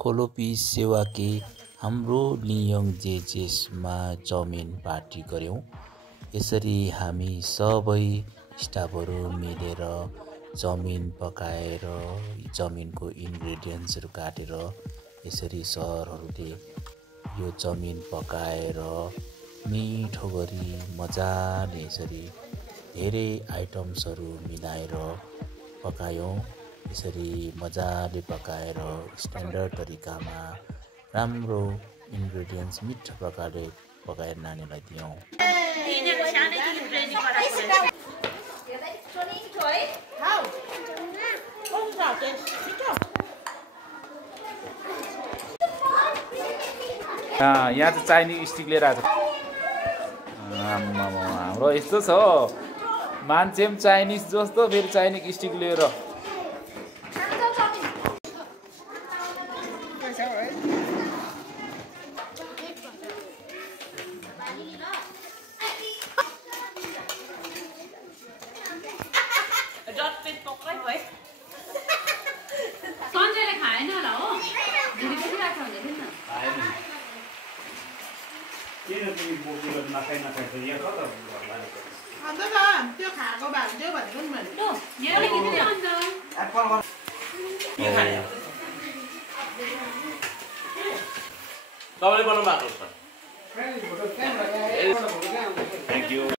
खोलोपी सेवाके हाम्रो Leong जेजेसमा chowmein party गर्यौं। यसरी हामी सबै स्टाफहरू मिलेर चाउमिन पकाएर चाउमिनको इन्ग्रेडियन्ट्सहरू काटेर यसरी सरहरूले यो चाउमिन पकाएर मिठो गरी मजाले यसरी धेरै आइटम्सहरू मिलाएर पकायौं। यसरी मजाले पकाएर स्ट्यान्डर्ड तरिकामा राम्रो इन्ग्रेडियन्ट्स मिठो प्रकारले पकाएर नानीलाई दियौं। यहाँ चाहिँ चाइनिज स्टिक लिएर आएको छ। हाम्रो यस्तो छ मान्छे पनि चाइनिज जस्तो फेरि चाइनिज स्टिक लिएर सञ्जयले खाएन होला हो भुडी पनि राख्नु हुँदैन नि किन तिमी बोक्नु नखाइ नखाइ त यहाँ कता अन्त त त्यो खाएको भाग दियो भनेको नि मैले लो यहाँ किन अन्त तपाईले बनाउनु भएको छ।